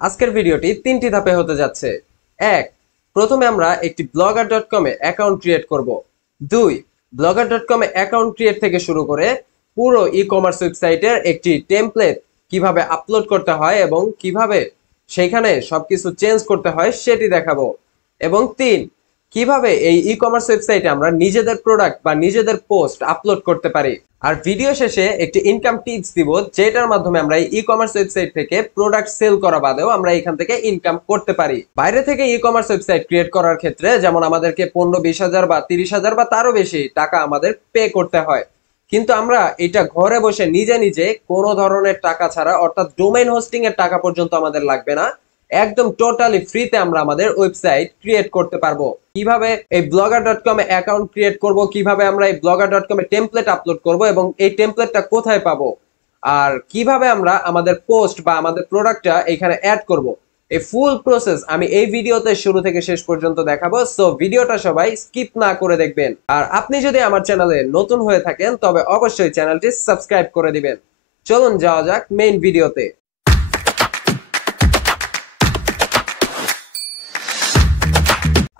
আজকের ভিডিওটি তিনটি ধাপে হতে যাচ্ছে। এক, প্রথমে আমরা একটি blogger.com এ অ্যাকাউন্ট ক্রিয়েট করব। দুই, blogger.com এ অ্যাকাউন্ট ক্রিয়েট থেকে শুরু করে পুরো ই-কমার্স ওয়েবসাইটের একটি টেমপ্লেট কিভাবে আপলোড করতে হয় এবং কিভাবে সেখানে সবকিছু চেঞ্জ করতে হয় সেটি দেখাবো। এবং তিন, কিভাবে এই ই-কমার্স ওয়েবসাইটে আমরা নিজেদের প্রোডাক্ট বা নিজেদের পোস্ট আপলোড করতে পারি। আর ভিডিও শেষে একটি ইনকাম টিপস দিব, যেটার মাধ্যমে আমরা ই কমার্স ওয়েবসাইট থেকে প্রোডাক্ট সেল করা বাদেও আমরা এখান থেকে ইনকাম করতে পারি। বাইরে থেকে ই কমার্স ওয়েবসাইট ক্রিয়েট করার ক্ষেত্রে যেমন আমাদেরকে 15-20 হাজার বা 30 হাজার বা তারও বেশি টাকা আমাদের পে করতে হয়, কিন্তু আমরা এটা ঘরে বসে নিজে নিজে কোনো ধরনের টাকা ছাড়া, অর্থাৎ ডোমেইন হোস্টিং এর টাকা পর্যন্ত আমাদের লাগবে না, একদম টোটালি ফ্রিতে আমরা আমাদের ওয়েবসাইট ক্রিয়েট করতে পারবো। কিভাবে এই blogger.com এ অ্যাকাউন্ট ক্রিয়েট করব, কিভাবে আমরা এই blogger.com এ টেমপ্লেট আপলোড করব এবং এই টেমপ্লেটটা কোথায় পাবো, আর কিভাবে আমরা আমাদের পোস্ট বা আমাদের প্রোডাক্টটা এখানে অ্যাড করব, এই ফুল প্রসেস আমি এই ভিডিওতে শুরু থেকে শেষ পর্যন্ত দেখাবো। সো ভিডিওটা সবাই স্কিপ না করে দেখবেন। আর আপনি যদি আমার চ্যানেলে নতুন হয়ে থাকেন তবে অবশ্যই চ্যানেলটি সাবস্ক্রাইব করে দিবেন। চলুন যাওয়া যাক মেইন ভিডিওতে।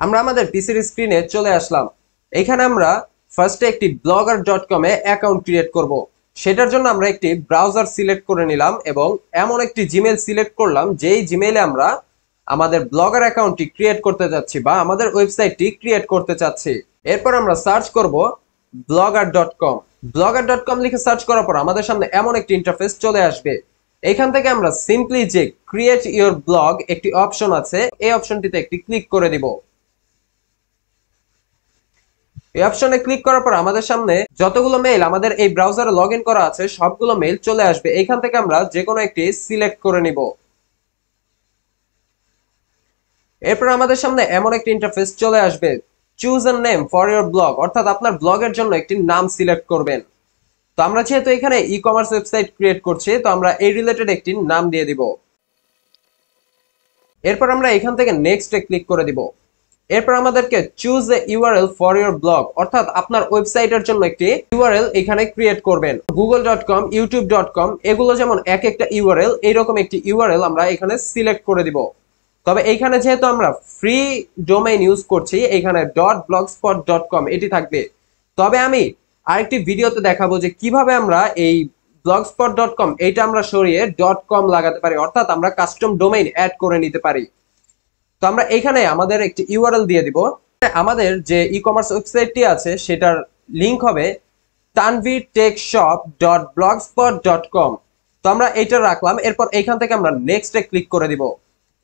আমরা আমাদের পিসির স্ক্রিনে চলে আসলাম। এখানে আমরা ফার্স্টে একটি blogger.com এ অ্যাকাউন্ট ক্রিয়েট করব। সেটার জন্য আমরা একটি ব্রাউজার সিলেক্ট করে নিলাম এবং এমন একটি জিমেইল সিলেক্ট করলাম যেই জিমেইলে আমরা আমাদের ব্লগার অ্যাকাউন্টটি ক্রিয়েট করতে যাচ্ছি বা আমাদের ওয়েবসাইটটি ক্রিয়েট করতে চাচ্ছি। এরপর আমরা সার্চ করব blogger.com। blogger.com লিখে সার্চ করার পর আমাদের সামনে এমন একটি ইন্টারফেস চলে আসবে। এখান থেকে আমরা সিম্পলি যে ক্রিয়েট ইওর ব্লগ একটি অপশন আছে, এই অপশনটিতে একটি ক্লিক করে দিব। এই অপশনে ক্লিক করার পর আমাদের সামনে যতগুলো মেইল আমাদের এই ব্রাউজারে লগইন করা আছে সবগুলো মেইল চলে আসবে। এখান থেকে আমরা যে কোনো একটি সিলেক্ট করে নিব। এরপর আমাদের সামনে এমন একটি ইন্টারফেস চলে আসবে, choose a name for your blog, অর্থাৎ আপনার ব্লগের জন্য একটি নাম সিলেক্ট করবেন। তো আমরা যেহেতু এখানে ই কমার্স ওয়েবসাইট ক্রিয়েট করছি, তো আমরা এই রিলেটেড একটি নাম দিয়ে দিব। এরপর আমরা এখান থেকে নেক্সট এ ক্লিক করে দিব। এরপর আমাদেরকে choose a URL for your blog, অর্থাৎ আপনার ওয়েবসাইটের জন্য একটি ইউআরএল এখানে ক্রিয়েট করবেন। google.com, youtube.com এগুলো যেমন এক একটা ইউআরএল, এইরকম একটি ইউআরএল আমরা এখানে সিলেক্ট করে দিব। তবে এইখানে যেহেতু আমরা ফ্রি ডোমেইন ইউজ করছি, এখানে .blogspot.com এটি থাকবে। তবে আমি আরেকটি ভিডিওতে দেখাবো যে কিভাবে আমরা এই blogspot.com এইটা আমরা সরিয়ে .com লাগাতে পারি, অর্থাৎ আমরা কাস্টম ডোমেইন অ্যাড করে নিতে পারি। তো আমরা এখানে আমাদের একটি ইউআরএল দিয়ে দিব। আমাদের যে ই কমার্স ওয়েবসাইটটি আছে সেটার লিংক হবে tanvirtechshop.blogspot.com। তো আমরা এইটা রাখলাম। এরপর এইখান থেকে আমরা নেক্সট এ ক্লিক করে দিব।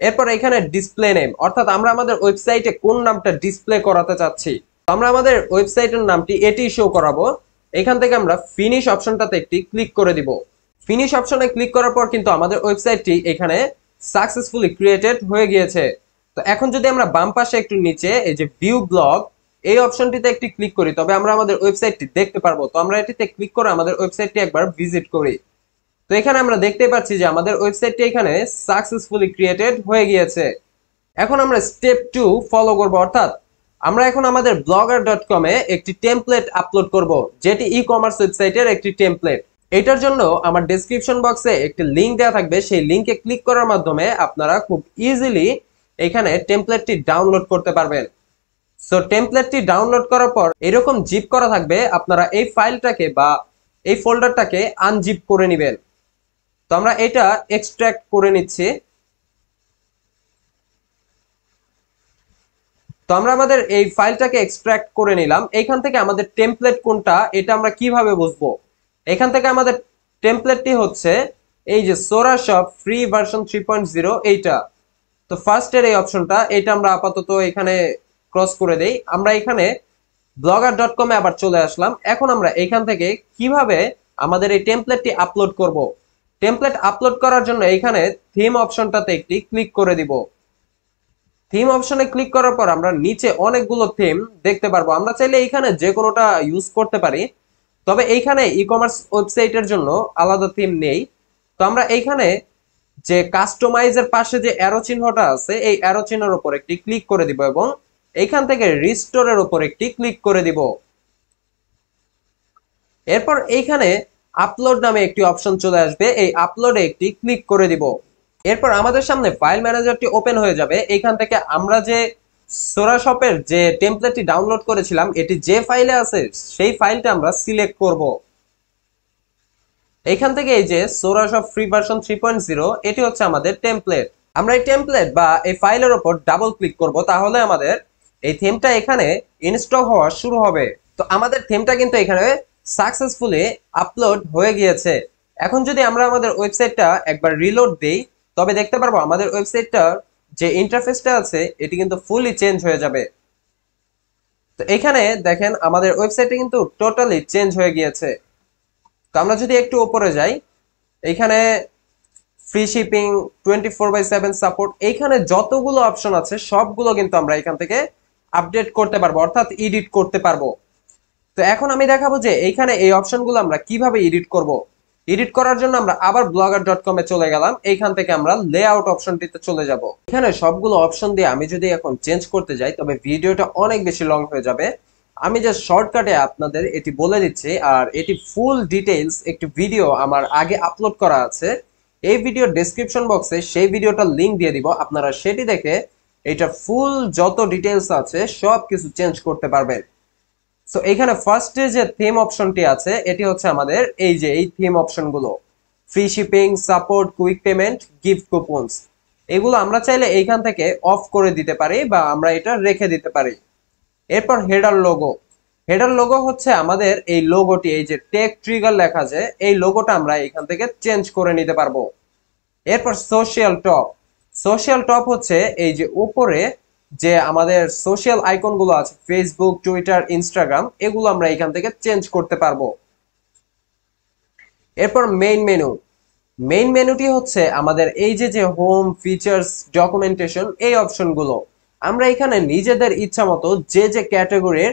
এরপর এখানে ডিসপ্লে নেম, অর্থাৎ আমরা আমাদের ওয়েবসাইটে কোন নামটা ডিসপ্লে করাতে চাচ্ছি, তো আমরা আমাদের ওয়েবসাইটের নামটি এটি শো করাবো। এখান থেকে আমরা ফিনিশ অপশনটাতে একটি ক্লিক করে দিব। ফিনিশ অপশনে ক্লিক করার পর কিন্তু আমাদের ওয়েবসাইটটি এখানে সাকসেসফুলি ক্রিয়েটেড হয়ে গিয়েছে। তো এখন যদি আমরা বাম পাশে একটু নিচে এই যে ভিউ ব্লগ এই অপশনটিতে একটি ক্লিক করি, তবে আমরা আমাদের ওয়েবসাইটটি দেখতে পারবো। তো আমরা এটিতে ক্লিক করে আমাদের ওয়েবসাইটটি একবার ভিজিট করি। তো এখানে আমরা দেখতে পাচ্ছি যে আমাদের ওয়েবসাইটটি এখানে সাকসেসফুলি ক্রিয়েটেড হয়ে গিয়েছে। এখন আমরা স্টেপ 2 ফলো করব, অর্থাৎ আমরা এখন আমাদের blogger.com এ একটি টেমপ্লেট আপলোড করব, যেটি ই কমার্স ওয়েবসাইটের একটি টেমপ্লেট। এটার জন্য আমার ডেসক্রিপশন বক্সে একটি লিংক দেওয়া থাকবে, সেই লিংকে ক্লিক করার মাধ্যমে আপনারা খুব ইজিলি এখানে টেমপ্লেটটি ডাউনলোড করতে পারবেন। সো টেমপ্লেটটি ডাউনলোড করার পর এরকম জিপ করা থাকবে, আপনারা এই ফাইলটাকে বা এই ফোল্ডারটাকে আনজিপ করে নেবেন। তো আমরা এটা এক্সট্রাক্ট করে নিচ্ছি। তো আমরা আমাদের এই ফাইলটাকে এক্সট্রাক্ট করে নিলাম। এইখান থেকে আমাদের টেমপ্লেট কোনটা এটা আমরা কিভাবে বুঝবো, এখান থেকে আমাদের টেমপ্লেটটি হচ্ছে এই যে সোরা শপ ফ্রি ভার্সন 3.0 এইটা। তো ফার্স্ট এর এই অপশনটা এটা আমরা আপাতত এখানে ক্রস করে দেই। আমরা এখানে blogger.com এ আবার চলে আসলাম। এখন আমরা এখান থেকে কিভাবে আমাদের এই টেমপ্লেটটি আপলোড করব, টেমপ্লেট আপলোড করার জন্য এখানে থিম অপশনটাতে একটি ক্লিক করে দিব। থিম অপশনে ক্লিক করার পর আমরা নিচে অনেকগুলো থিম দেখতে পারবো। আমরা চাইলে এখানে যে কোনোটা ইউজ করতে পারি, তবে এইখানে ই কমার্স ওয়েবসাইটের জন্য আলাদা থিম নেই। তো আমরা এইখানে যে কাস্টমাইজের পাশে যে অ্যারো চিহ্নটা আছে এই অ্যারো চিহ্নের উপর একটি ক্লিক করে দিব এবং এইখান থেকে রিস্টোরের উপর একটি ক্লিক করে দিব। এরপর এইখানে আপলোড নামে একটি অপশন চলে আসবে, এই আপলোডে একটি ক্লিক করে দিব। এরপর আমাদের সামনে ফাইল ম্যানেজারটি ওপেন হয়ে যাবে। এইখান থেকে আমরা যে সোরা শপের যে টেমপ্লেটটি ডাউনলোড করেছিলাম এটি যে ফাইলে আছে সেই ফাইলটা আমরা সিলেক্ট করব। এইখান থেকে এই যে সোরা শপ ফ্রি ভার্সন 3.0 এটি হচ্ছে আমাদের টেমপ্লেট। আমরা এই টেমপ্লেট বা এই ফাইলের উপর ডাবল ক্লিক করব, তাহলে আমাদের এই থিমটা এখানে ইনস্টল হওয়া শুরু হবে। তো আমাদের থিমটা কিন্তু এখানে সাকসেসফুলি আপলোড হয়ে গিয়েছে। এখন যদি আমরা আমাদের ওয়েবসাইটটা একবার রিলোড দেই তবে দেখতে পারবো আমাদের ওয়েবসাইটটার যে ইন্টারফেসটা আছে এটি কিন্তু ফুললি চেঞ্জ হয়ে যাবে। তো এখানে দেখেন আমাদের ওয়েবসাইটটা কিন্তু টোটালি চেঞ্জ হয়ে গিয়েছে। তো আমরা যদি একটু উপরে যাই, এখানে ফ্রি শিপিং, 24/7 সাপোর্ট, এইখানে যতগুলো অপশন আছে সবগুলো কিন্তু আমরা এখান থেকে আপডেট করতে পারবো, অর্থাৎ এডিট করতে পারবো। তো এখন আমি দেখাবো যে এইখানে এই অপশনগুলো আমরা কিভাবে এডিট করব। এডিট করার জন্য আমরা আবার blogger.com এ চলে গেলাম। এইখান থেকে আমরা লেআউট অপশনটিতে চলে যাব। এখানে সবগুলো অপশন দিয়ে আমি যদি এখন চেঞ্জ করতে যাই তবে ভিডিওটা অনেক বেশি লং হয়ে যাবে। আমি জাস্ট শর্টকাটে আপনাদের এটি বলে দিচ্ছি, আর এটি ফুল ডিটেইলস একটি ভিডিও আমার আগে আপলোড করা আছে। এই ভিডিওর ডেসক্রিপশন বক্সে সেই ভিডিওটার লিংক দিয়ে দিব, আপনারা সেটি দেখে এটা ফুল যত ডিটেইলস আছে সব কিছু চেঞ্জ করতে পারবেন। সো এখানে ফার্স্টে যে থিম অপশনটি আছে এটি হচ্ছে আমাদের এই যে এই থিম অপশনগুলো, free shipping, support, quick payment, gift coupons, এগুলো আমরা চাইলে এইখান থেকে অফ করে দিতে পারি বা আমরা এটা রেখে দিতে পারি। এরপর হেডার লোগো। হেডার লোগো হচ্ছে আমাদের এই লোগোটি, এই যে টেক ট্রিগার লেখা আছে এই লোগোটা আমরা এখান থেকে চেঞ্জ করে নিতে পারবো। এরপর সোশ্যাল টপ। সোশ্যাল টপ হচ্ছে এই যে উপরে যে আমাদের সোশ্যাল আইকন গুলো আছে ফেসবুক, টুইটার, ইনস্টাগ্রাম, এগুলো আমরা এখান থেকে চেঞ্জ করতে পারবো। এরপর মেইন মেনু। মেইন মেনুটি হচ্ছে আমাদের এই যে যে হোম, ফিচার্স, ডকুমেন্টেশন, এই অপশনগুলো আমরা এখানে নিজেদের ইচ্ছা মতো যে যে ক্যাটাগরির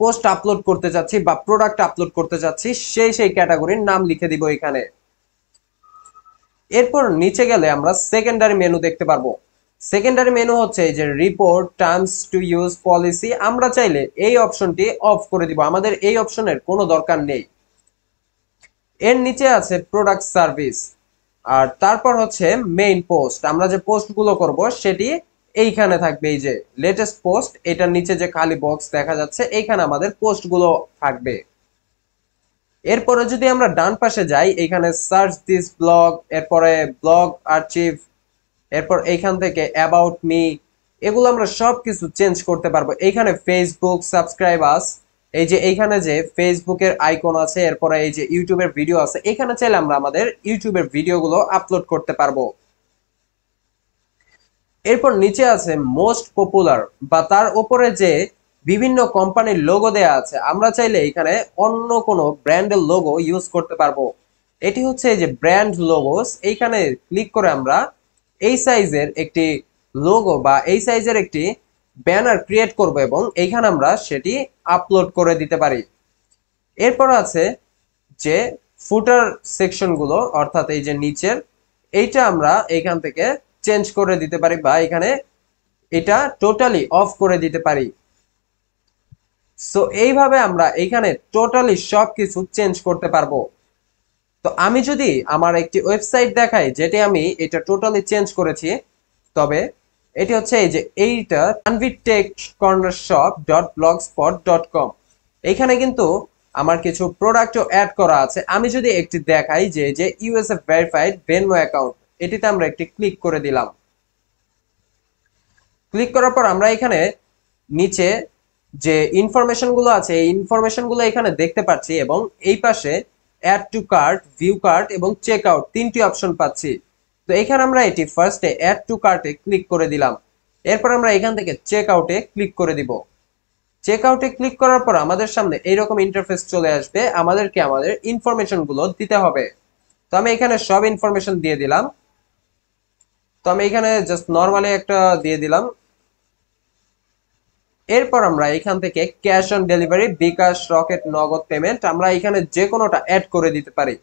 পোস্ট আপলোড করতে চাচ্ছি বা প্রোডাক্ট আপলোড করতে চাচ্ছি সেই ক্যাটাগরির নাম লিখে দিব এখানে। এরপর নিচে গেলে আমরা সেকেন্ডারি মেনু দেখতে পারবো। সেকেন্ডারি মেনু হচ্ছে এই যে report, terms to use, policy, আমরা চাইলে এই অপশনটি অফ করে দিব, আমাদের এই অপশনের কোনো দরকার নেই। এর নিচে আছে প্রোডাক্ট সার্ভিস, আর তারপর হচ্ছে মেইন পোস্ট, আমরা যে পোস্ট গুলো করব সেটি এইখানে থাকবে। এই যে লেটেস্ট পোস্ট, এটার নিচে যে খালি বক্স দেখা যাচ্ছে এইখানে আমাদের পোস্ট গুলো থাকবে। এরপরে যদি আমরা ডান পাশে যাই এখানে সার্চ দিস ব্লগ, এরপরে ব্লগ আর্চিভ, এরপর এইখান থেকে অ্যাবাউট মি, এগুলো আমরা সবকিছু চেঞ্জ করতে পারবো। এইখানে ফেসবুক, সাবস্ক্রাইব আস, এই যে এইখানে যে ফেসবুকের আইকন আছে, এরপরে এই যে ইউটিউবের ভিডিও আছে, এখানে চাইলে আমরা আমাদের ইউটিউবের ভিডিওগুলো আপলোড করতে পারবো। এরপর নিচে আছে মোস্ট পপুলার, বা তার উপরে যে বিভিন্ন কোম্পানির লোগো দেয়া আছে, আমরা চাইলে এখানে অন্য কোনো ব্র্যান্ডের লোগো ইউজ করতে পারবো। এটি হচ্ছে এই যে ব্র্যান্ড লোগোস, এইখানে ক্লিক করে আমরা এই সাইজের একটি লোগো বা এই সাইজের একটি ব্যানার ক্রিয়েট করব এবং এইখানে আমরা সেটি আপলোড করে দিতে পারি। এরপর আছে যে ফুটার সেকশন গুলো, অর্থাৎ এই যে নিচের, এইটা আমরা এখান থেকে চেঞ্জ করে দিতে পারি বা এখানে এটা টোটালি অফ করে দিতে পারি। সো এইভাবে আমরা এখানে টোটালি সবকিছু চেঞ্জ করতে পারবো। তো আমি যদি আমার একটি ওয়েবসাইট দেখাই যেটি আমি এটা টোটালি চেঞ্জ করেছি, তবে এটি হচ্ছে এই যে এইটা tanvitechcornershop.blogspot.com, এখানে কিন্তু আমার কিছু প্রোডাক্টও অ্যাড করা আছে। আমি যদি একটি দেখাই যে যে ইউএসএ ভেরিফাইড ভেনমো অ্যাকাউন্ট, এটিতে আমরা একটি ক্লিক করে দিলাম। ক্লিক করার পর আমরা এখানে নিচে যে ইনফরমেশন গুলো আছে এই ইনফরমেশন গুলো এখানে দেখতে পাচ্ছি এবং এই পাশে add to cart, view cart এবং চেক আউট, তিনটি অপশন পাচ্ছি। তো এখানে আমরা এটি ফার্স্টে অ্যাড টু কার্টে ক্লিক করে দিলাম। এরপর আমরা এখান থেকে চেক আউটে ক্লিক করে দিব। চেক আউটে ক্লিক করার পর আমাদের সামনে এইরকম ইন্টারফেস চলে আসবে, আমাদেরকে আমাদের ইনফরমেশন গুলো দিতে হবে। তো আমি এখানে সব ইনফরমেশন দিয়ে দিলাম। তো আমি এখানে জাস্ট নর্মালি একটা দিয়ে দিলাম। এরপর আমরা এখান থেকে cash on delivery, bKash, Rocket, Nagad payment, আমরা এখানে যে কোনোটা অ্যাড করে দিতে পারি।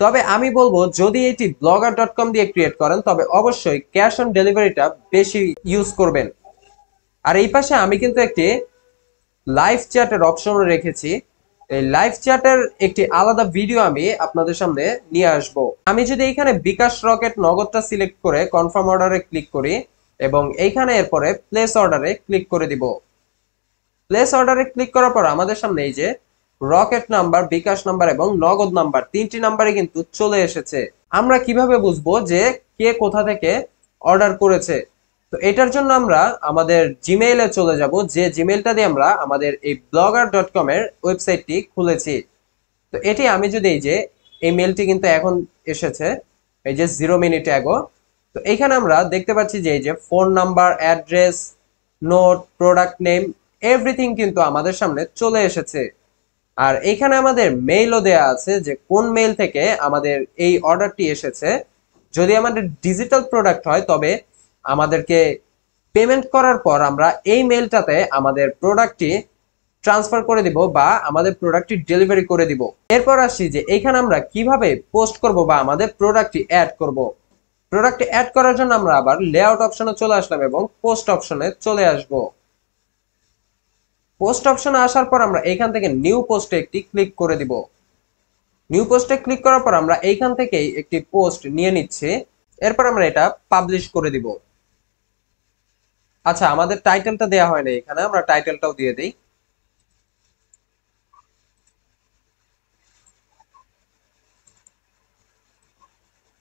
তবে আমি বলবো যদি এটি blogger.com দিয়ে ক্রিয়েট করেন তবে অবশ্যই ক্যাশ অন ডেলিভারিটা বেশি ইউজ করবেন। আর এই পাশে আমি কিন্তু একটি লাইভ চ্যাটের অপশন রেখেছি, এই লাইভ চ্যাটের একটি আলাদা ভিডিও আমি আপনাদের সামনে নিয়ে আসব। আমি যদি এইখানে বিকাশ রকেট নগদটা সিলেক্ট করে কনফার্ম অর্ডারে ক্লিক করি এবং এইখানে এরপরে প্লেস অর্ডারে ক্লিক করে দিব। প্লেস অর্ডারে ক্লিক করার পর আমাদের সামনে এই যে রকেট নাম্বার, বিকাশ নাম্বার এবং নগদ নাম্বার তিনটি নাম্বারে কিন্তু চলে এসেছে। আমরা কিভাবে বুঝবো যে কে কোথা থেকে অর্ডার করেছে? তো এটার জন্য আমরা আমাদের জিমেইলে চলে যাব, যে জিমেইলটা দিয়ে আমরা আমাদের এই blogger.com এর ওয়েবসাইটটি খুলেছি। তো এটি আমি যদি এই যে এই মেলটি কিন্তু এখন এসেছে এই যে 0 মিনিট আগো। তো এখানে আমরা দেখতে পাচ্ছি যে এই যে phone number, address, note, product name everything কিন্তু আমাদের সামনে চলে এসেছে। আর এখানে আমাদের মেইলও দেয়া আছে যে কোন মেইল থেকে আমাদের এই অর্ডারটি এসেছে। যদি আমাদের ডিজিটাল প্রোডাক্ট হয় তবে আমাদেরকে পেমেন্ট করার পর আমরা এই মেইলটাতে আমাদের প্রোডাক্টটি ট্রান্সফার করে দিব বা আমাদের প্রোডাক্টটি ডেলিভারি করে দিব। এরপর আসি যে এইখানে আমরা কিভাবে পোস্ট করব বা আমাদের প্রোডাক্টটি অ্যাড করব। প্রোডাক্টটি অ্যাড করার জন্য আমরা আবার লেআউট অপশনে চলে আসলাম এবং পোস্ট অপশনে চলে আসব। পোস্ট অপশনে আসার পর আমরা এইখান থেকে নিউ পোস্টে একটি ক্লিক করে দিব। নিউ পোস্টে ক্লিক করার পর আমরা এইখান থেকেই একটি পোস্ট নিয়ে নিচ্ছি। এরপর আমরা এটা পাবলিশ করে দিব। আচ্ছা, আমাদের টাইটেলটা দেয়া হয় না, এখানে আমরা টাইটেলটাও দিয়ে দিই।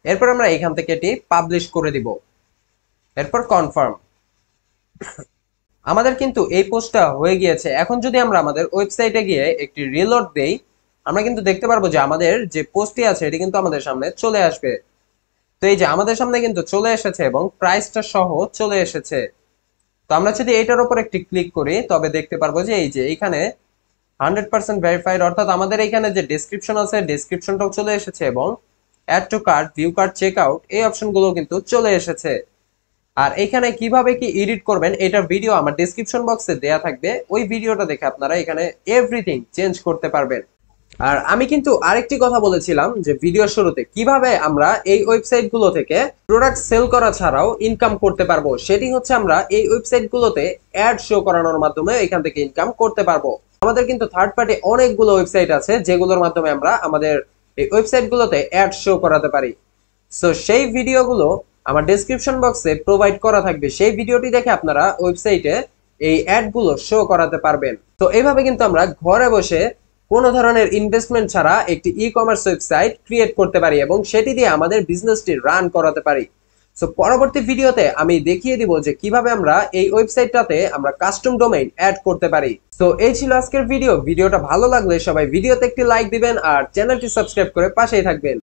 এরপর আমরা এখান থেকে এটি পাবলিশ করে দিব। এরপর কনফার্ম। আমাদের কিন্তু এই পোস্টটা হয়ে গিয়েছে। এখন যদি আমরা আমাদের ওয়েবসাইটে গিয়ে একটি রিলোড দেই, আমরা কিন্তু দেখতে পারবো যে আমাদের যে পোস্টটি আছে এটি কিন্তু আমাদের সামনে চলে আসবে। তো এই যে আমাদের সামনে কিন্তু চলে এসেছে এবং প্রাইসটা সহ চলে এসেছে। তো আমরা যদি এটার উপর একটি ক্লিক করি তবে দেখতে পারবো যে এই যে এখানে 100% ভেরিফাইড, অর্থাৎ আমাদের এখানে যে ডেসক্রিপশন আছে ডেসক্রিপশনটাও চলে এসেছে এবং add to cart, view cart, check out এই অপশনগুলো কিন্তু চলে এসেছে। আর এখানে কিভাবে কি এডিট করবেন এটার ভিডিও আমার ডেসক্রিপশন বক্সে দেয়া থাকবে, ওই ভিডিওটা দেখে আপনারা এখানে এভরিথিং চেঞ্জ করতে পারবেন। আর আমি কিন্তু আরেকটি কথা বলেছিলাম যে ভিডিওর শুরুতে, কিভাবে আমরা এই ওয়েবসাইট গুলো থেকে প্রোডাক্ট সেল করা ছাড়াও ইনকাম করতে পারবো, সেটি হচ্ছে আমরা এই ওয়েবসাইট গুলোতে অ্যাড শো করানোর মাধ্যমে এখান থেকে ইনকাম করতে পারবো। আমাদের কিন্তু থার্ড পার্টি অনেকগুলো ওয়েবসাইট আছে যেগুলোর মাধ্যমে আমরা আমাদের এই ওয়েবসাইট গুলোতে অ্যাড শো করাতে পারি। সো সেই ভিডিওগুলো আমার ডেসক্রিপশন বক্সে প্রোভাইড করা থাকবে, সেই ভিডিওটি দেখে আপনারা ওয়েবসাইটে এই অ্যাড গুলো শো করাতে পারবেন। তো এইভাবে কিন্তু আমরা ঘরে বসে কোনো ধরনের ইনভেস্টমেন্ট ছাড়া একটি ই কমার্স ওয়েবসাইট ক্রিয়েট করতে পারি এবং সেটি দিয়ে আমাদের বিজনেসটি রান করাতে পারি। সো পরবর্তী ভিডিওতে আমি দেখিয়ে দিব যে কিভাবে আমরা এই ওয়েবসাইটটাতে আমরা কাস্টম ডোমেইন অ্যাড করতে পারি। সো এই ছিল আজকের ভিডিওটা ভালো লাগলে সবাই ভিডিওতে একটি লাইক দিবেন আর চ্যানেলটি সাবস্ক্রাইব করে পাশেই থাকবেন।